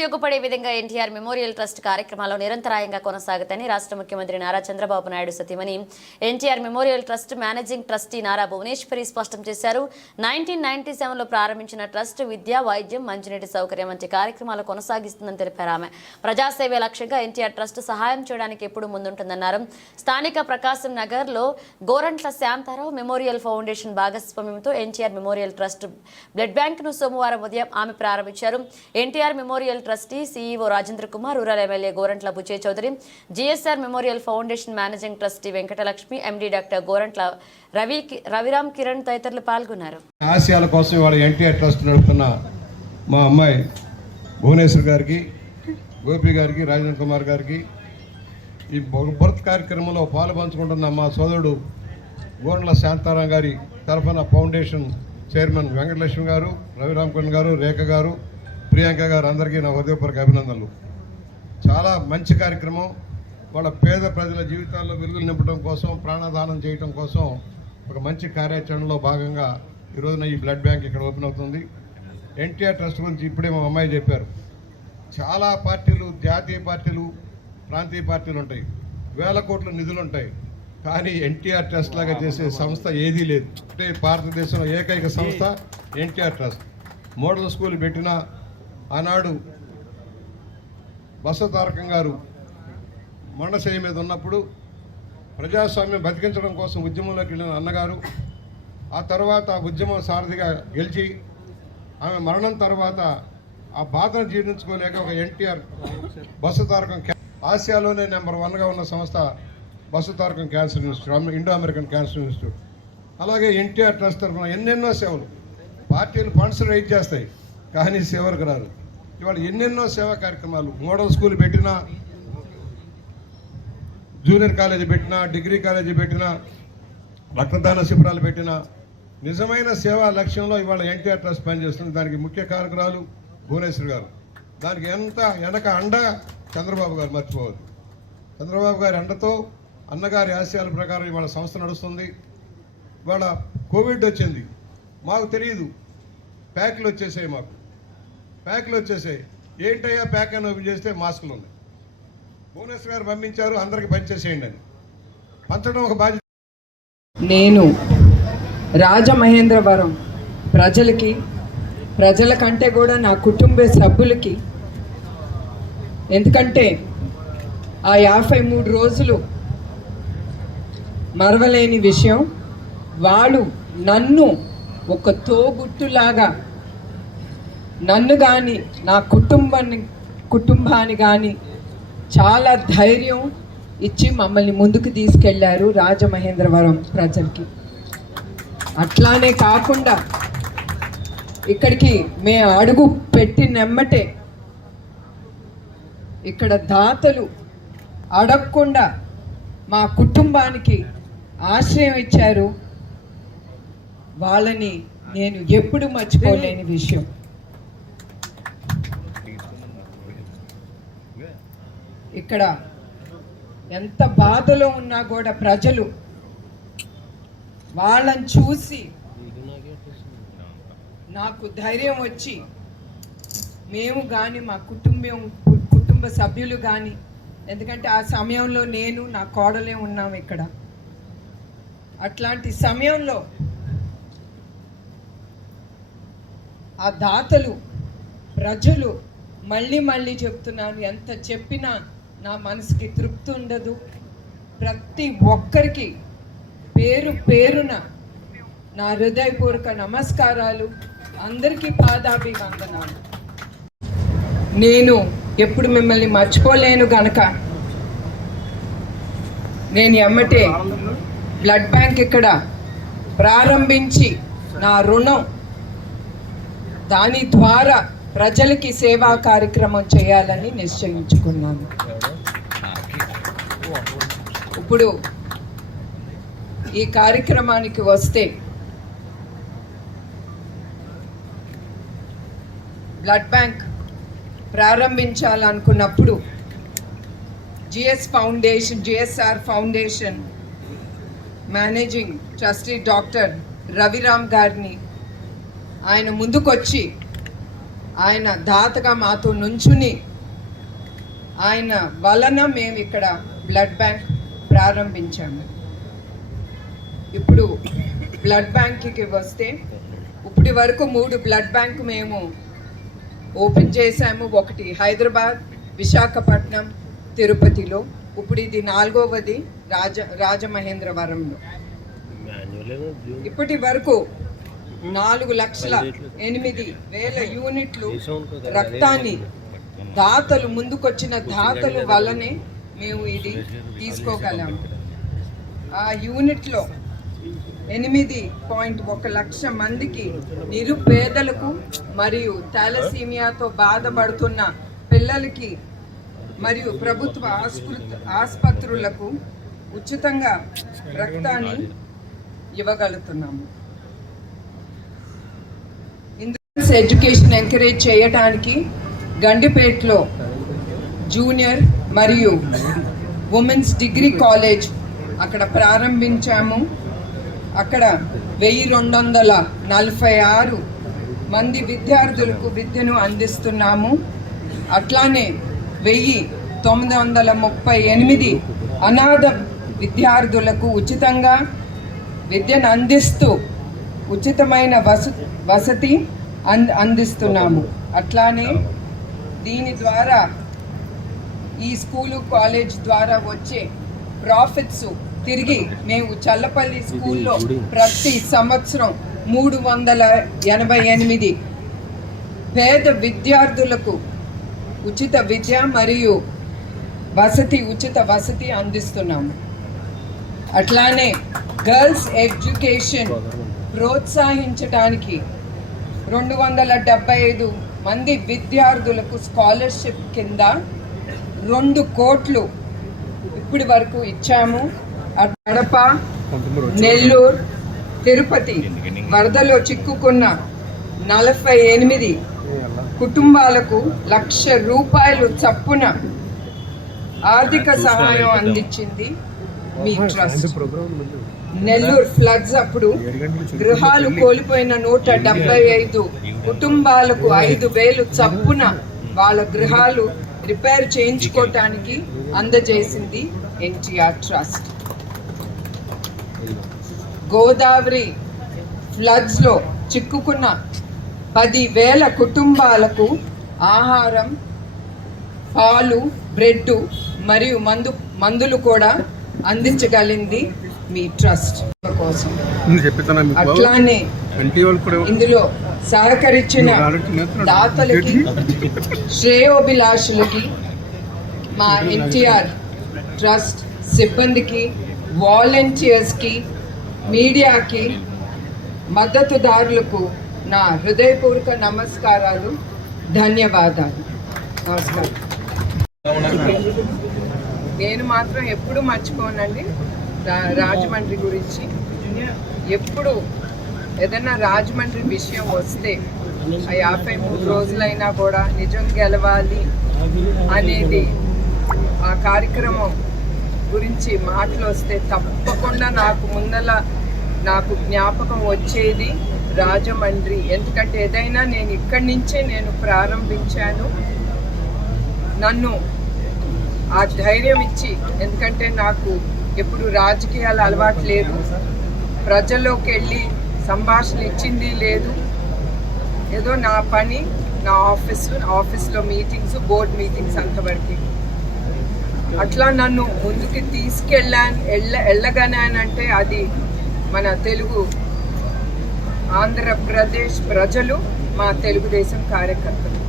ఉపయోగపడే విధంగా NTR memorial trust కార్యక్రమాలు నిరంతరాయంగా కొనసాగుతాయని రాష్ట్ర ముఖ్యమంత్రి నారా చంద్రబాబు నాయుడు సతీమణి NTR memorial trust managing trustee Nara Bhuvaneswari స్పష్టం చేశారు. నైన్టీన్ నైన్టీ సెవెన్లో ప్రారంభించిన ట్రస్ట్ విద్య వైద్యం మంచినీటి సౌకర్యం వంటి కార్యక్రమాలు కొనసాగిస్తుందని తెలిపారు ఆమె. ప్రజాసేవే లక్ష్యంగా ఎన్టీఆర్ ట్రస్ట్ సహాయం చేయడానికి ఎప్పుడు ముందుంటుందన్నారు. స్థానిక ప్రకాశం నగర్లో గోరంట్ల శాంతారావు మెమోరియల్ ఫౌండేషన్ భాగస్వామ్యంతో ఎన్టీఆర్ మెమోరియల్ ట్రస్ట్ బ్లడ్ బ్యాంక్ను సోమవారం ఉదయం ఆమె ప్రారంభించారు. NTR memorial trustee CEO Rajendra Kumar rural MLA Gorantla Buche Chowdary GSR memorial foundation managing trustee Venkatalakshmi MD doctor Gorantla Ravi Raviram Kiran తదితరులు పాల్గొన్నారు. ఆశయాల కోసం ఇవాళ ఎన్టీఆర్ ట్రస్ట్ నడుపుతున్న మా అమ్మాయి భువనేశ్వర్ గారికి గోపి గారికి రాజేంద్ర కుమార్ గారికి ఈ భరత్ కార్యక్రమంలో పాలు పంచుకుంటున్న మా సోదరుడు గోరంట్ల శాంతారాం గారి తరఫున ఫౌండేషన్ చైర్మన్ వెంకటలక్ష్మి గారు రవిరామకరణ్ గారు రేఖ గారు ప్రియాంక గారు అందరికీ నా హృదయపూర్వక అభినందనలు. చాలా మంచి కార్యక్రమం. వాళ్ళ పేద ప్రజల జీవితాల్లో వెలుగులు నింపడం కోసం ప్రాణదానం చేయడం కోసం ఒక మంచి కార్యాచరణలో భాగంగా ఈరోజున ఈ బ్లడ్ బ్యాంక్ ఇక్కడ ఓపెన్ అవుతుంది. ఎన్టీఆర్ ట్రస్ట్ గురించి ఇప్పుడే మా అమ్మాయి చెప్పారు. చాలా పార్టీలు జాతీయ పార్టీలు ప్రాంతీయ పార్టీలు ఉంటాయి. వేల కోట్ల నిధులు ఉంటాయి. కానీ ఎన్టీఆర్ ట్రస్ట్ లాగా చేసే సంస్థ ఏదీ లేదు. అంటే భారతదేశంలో ఏకైక సంస్థ ఎన్టీఆర్ ట్రస్ట్. మోడల్ స్కూల్ పెట్టిన ఆనాడు బసతారకం గారు మరణశయ మీద ఉన్నప్పుడు ప్రజాస్వామ్యం బతికించడం కోసం ఉద్యమంలోకి వెళ్ళిన అన్నగారు ఆ తర్వాత ఆ ఉద్యమం సారథిగా గెలిచి ఆమె మరణం తర్వాత ఆ బాధను జీర్ణించుకోలేక ఒక ఎన్టీఆర్ బస్సు తారకం ఆసియాలోనే నెంబర్ వన్గా ఉన్న సంస్థ Basavatarakam cancer institute Indo American cancer institute. అలాగే ఎన్టీఆర్ ట్రస్ట్ తరఫున ఎన్నెన్నో సేవలు పార్టీలు ఫండ్స్ రైజ్ చేస్తాయి కానీ సేవలకు రారు ఇవాళ ఎన్నెన్నో సేవా కార్యక్రమాలు మోడల్ స్కూల్ పెట్టినా జూనియర్ కాలేజీ పెట్టినా డిగ్రీ కాలేజీ పెట్టినా రక్తదాన శిబిరాలు పెట్టినా నిజమైన సేవా లక్ష్యంలో ఇవాళ ఎన్టీఆర్ ట్రస్ట్ పనిచేస్తుంది. దానికి ముఖ్య కారకురాలు భువనేశ్వర్ గారు. దానికి ఎంత వెనక అండ చంద్రబాబు గారు మర్చిపోవద్దు. చంద్రబాబు గారి అండతో అన్నగారి ఆశయాల ప్రకారం ఇవాళ సంస్థ నడుస్తుంది. ఇవాళ కోవిడ్ వచ్చింది. మాకు తెలియదు ప్యాక్లు వచ్చేసాయి మాకు. ప్యాక్లు వచ్చేసాయి. ఏంటయ్యా ప్యాక్ అని ఓపెన్ చేస్తే మాస్కులు ఉన్నాయి. భువనేశ్వర్ గారు పంపించారు అందరికి పనిచేసేయండి అని. పంచడం ఒక బాధ్యత. నేను రాజమహేంద్రవరం ప్రజలకి ప్రజల కంటే కూడా నా కుటుంబ సభ్యులకి ఎందుకంటే ఆ యాభై మూడు రోజులు మరవలేని విషయం వాళ్ళు నన్ను ఒక తోబుట్టులాగా నన్ను కానీ నా కుటుంబాన్ని కుటుంబాన్ని కానీ చాలా ధైర్యం ఇచ్చి మమ్మల్ని ముందుకు తీసుకెళ్ళారు రాజమహేంద్రవరం ప్రజలకి. అట్లానే కాకుండా ఇక్కడికి మే అడుగు పెట్టి నెమ్మటే ఇక్కడ దాతలు అడగకుండా మా కుటుంబానికి ఆశ్రయం ఇచ్చారు. వాళ్ళని నేను ఎప్పుడు మర్చిపోలేని విషయం. ఇక్కడ ఎంత బాధలో ఉన్నా కూడా ప్రజలు వాళ్ళని చూసి నాకు ధైర్యం వచ్చి మేము కానీ మా కుటుంబం కుటుంబ సభ్యులు కానీ ఎందుకంటే ఆ సమయంలో నేను నా కోడలే ఉన్నాం ఇక్కడ. అట్లాంటి సమయంలో ఆ దాతలు ప్రజలు మళ్ళీ మళ్ళీ చెప్తున్నాను ఎంత చెప్పినా నా మనసుకి తృప్తి ఉండదు. ప్రతి ఒక్కరికి పేరు పేరున నా హృదయపూర్వక నమస్కారాలు. అందరికీ పాదాభివందనాలు. నేను ఎప్పుడు మిమ్మల్ని మర్చిపోలేను గనక. నేను ఎమ్మటే బ్లడ్ బ్యాంక్ ఇక్కడ ప్రారంభించి నా రుణం దాని ద్వారా ప్రజలకి సేవా కార్యక్రమం చేయాలని నిశ్చయించుకున్నాను. ఇప్పుడు ఈ కార్యక్రమానికి వస్తే blood bank ప్రారంభించాలనుకున్నప్పుడు GS foundation GSR foundation managing trustee doctor Raviram గారిని ఆయన ముందుకొచ్చి ఆయన దాతగా మాతో నుంచుని ఆయన వలన మేము ఇక్కడ బ్లడ్ బ్యాంక్ ప్రారంభించాము. ఇప్పుడు బ్లడ్ బ్యాంక్కి వస్తే ఇప్పటి వరకు మూడు బ్లడ్ బ్యాంక్ మేము ఓపెన్ చేశాము. ఒకటి హైదరాబాద్ విశాఖపట్నం తిరుపతిలో. ఇప్పుడు ఇది నాలుగవది రాజ రాజమహేంద్రవరంలో. ఇప్పటి వరకు నాలుగు లక్షల ఎనిమిది వేల యూనిట్లు రక్తాన్ని దాతలు ముందుకొచ్చిన దాతలు వల్లనే మేము ఇది తీసుకోగలాము ఆ యూనిట్లో ఎనిమిది పాయింట్ ఒక లక్ష మందికి నిరుపేదలకు మరియు థాలసీమియాతో బాధపడుతున్న పిల్లలకి మరియు ప్రభుత్వ ఆస్పృ- ఆసుపత్రులకు ఉచితంగా రక్తాన్ని ఇవ్వగలుగుతున్నాము. ఇంద్రన్స్ ఎడ్యుకేషన్ ఎంకరేజ్ చేయడానికి గండిపేటలో జూనియర్ మరియు ఉమెన్స్ డిగ్రీ కాలేజ్ అక్కడ ప్రారంభించాము. అక్కడ వెయ్యి రెండు వందల నలభై ఆరు మంది విద్యార్థులకు విద్యను అందిస్తున్నాము. అట్లానే వెయ్యి తొమ్మిది వందల ముప్పై ఎనిమిది అనాథ విద్యార్థులకు ఉచితంగా విద్యను అందిస్తూ ఉచితమైన వస వసతి అన్ అందిస్తున్నాము. అట్లానే దీని ద్వారా ఈ స్కూలు కాలేజ్ ద్వారా వచ్చే ప్రాఫిట్స్ తిరిగి మేము చల్లపల్లి స్కూల్లో ప్రతి సంవత్సరం మూడు వందల ఎనభై ఎనిమిది పేద విద్యార్థులకు ఉచిత విద్య మరియు వసతి ఉచిత వసతి అందిస్తున్నాము. అట్లానే గర్ల్స్ ఎడ్యుకేషన్ ప్రోత్సహించడానికి రెండు వందల డెబ్బై ఐదు మంది విద్యార్థులకు స్కాలర్షిప్ కింద రెండు కోట్లు ఇప్పటి వరకు ఇచ్చాము. కడప నెల్లూరు తిరుపతి వరదలో చిక్కుకున్న నలభై ఎనిమిది కుటుంబాలకు లక్ష రూపాయలు చప్పున ఆర్థిక సహాయం అందించింది మీ ట్రస్ట్. నెల్లూరు ఫ్లడ్స్ అప్పుడు గృహాలు కోల్పోయిన నూట డెబ్బై ఐదు కుటుంబాలకు ఐదు వేలు చప్పున వాళ్ళ గృహాలు రిపేర్ చేయించుకోవటానికి అందజేసింది ఎన్టీఆర్ ట్రస్ట్. గోదావరి ఫ్లడ్స్లో చిక్కుకున్న పది వేల కుటుంబాలకు ఆహారం పాలు బ్రెడ్ మరియు మందు మందులు కూడా అందించగలిగింది మీ ట్రస్ట్ కోసం. అట్లానే ఇందులో సహకరించిన దాతలకి శ్రేయోభిలాషులకి మా ఎన్టీఆర్ ట్రస్ట్ సిబ్బందికి వాలంటీర్స్కి మీడియాకి మద్దతుదారులకు నా హృదయపూర్వక నమస్కారాలు ధన్యవాదాలు. నమస్కారం. నేను మాత్రం ఎప్పుడు మర్చిపోనండి రా- రాజమండ్రి గురించి. ఎప్పుడు ఏదైనా రాజమండ్రి విషయం వస్తే ఆ యాభై మూడు రోజులైనా కూడా నిజం గెలవాలి అనేది ఆ కార్యక్రమం గురించి మాటలు వస్తే తప్పకుండా నాకు ముందల నాకు జ్ఞాపకం వచ్చేది రాజమండ్రి. ఎందుకంటే ఏదైనా నేను ఇక్కడి నుంచే నేను ప్రారంభించాను. నన్ను ఆ ధైర్యం ఇచ్చి ఎందుకంటే నాకు ఎప్పుడు రాజకీయాలు అలవాటు లేదు. ప్రజల్లోకి వెళ్ళి సంభాషణ ఇచ్చింది లేదు. ఏదో నా పని నా ఆఫీస్ ఆఫీస్లో మీటింగ్స్ బోర్డ్ మీటింగ్స్ అంతవరకు అట్లా నన్ను ముందుకి తీసుకెళ్ళాను వెళ్ళ వెళ్ళగనానంటే అది మన తెలుగు ఆంధ్రప్రదేశ్ ప్రజలు మా తెలుగుదేశం కార్యకర్తలు.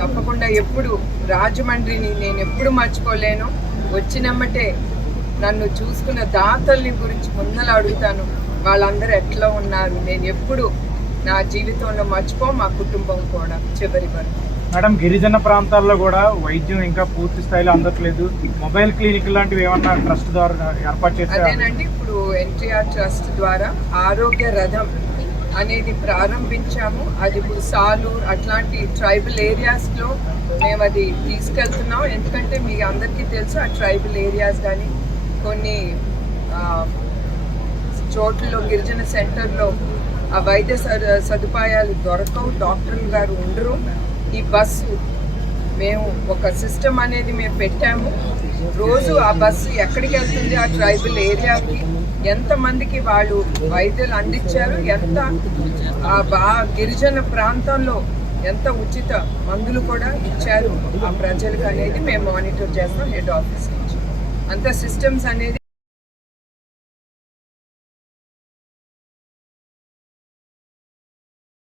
తప్పకుండా ఎప్పుడు రాజమండ్రిని నేను ఎప్పుడు మర్చిపోలేను. వచ్చినమ్మటే నన్ను చూసుకున్న దాతల్ని గురించి ముందలు అడుగుతాను. వాళ్ళందరూ ఎట్లా ఉన్నారు నేను ఎప్పుడు నా జీవితంలో మర్చిపో మా కుటుంబం కూడా చివరి వరకు. మేడం గిరిజన ప్రాంతాల్లో కూడా వైద్యం ఇంకా పూర్తి స్థాయిలో అందట్లేదు. మొబైల్ క్లినిక్ లాంటివి ఏమన్నా ట్రస్ట్ ద్వారా ఏర్పాటు చేసే అదేనండి. ఇప్పుడు ఎన్టీఆర్ ట్రస్ట్ ద్వారా ఆరోగ్య రథం అనేది ప్రారంభించాము. అది ఇప్పుడు సాలూర్ అట్లాంటి ట్రైబల్ ఏరియాస్లో మేము అది తీసుకెళ్తున్నాం. ఎందుకంటే మీ అందరికీ తెలుసు ఆ ట్రైబల్ ఏరియాస్ కానీ కొన్ని చోట్లలో గిరిజన సెంటర్లో ఆ వైద్య సదుపాయాలు దొరకవు డాక్టర్లు గారు ఉండరు. ఈ బస్సు మేము ఒక సిస్టమ్ అనేది మేము పెట్టాము. రోజు ఆ బస్సు ఎక్కడికి వెళ్తుంది? ఆ ట్రైబల్ ఏరియాకి. ఎంతమందికి వాళ్ళు వైద్యులు అందించారు? ఎంత ఆ బా గిరిజన ప్రాంతంలో ఎంత ఉచిత మందులు కూడా ఇచ్చారు? ఆ ప్రజలకు అనేది మేము మానిటర్ చేస్తాం హెడ్ ఆఫీస్ నుంచి. అంత సిస్టమ్స్ అనేది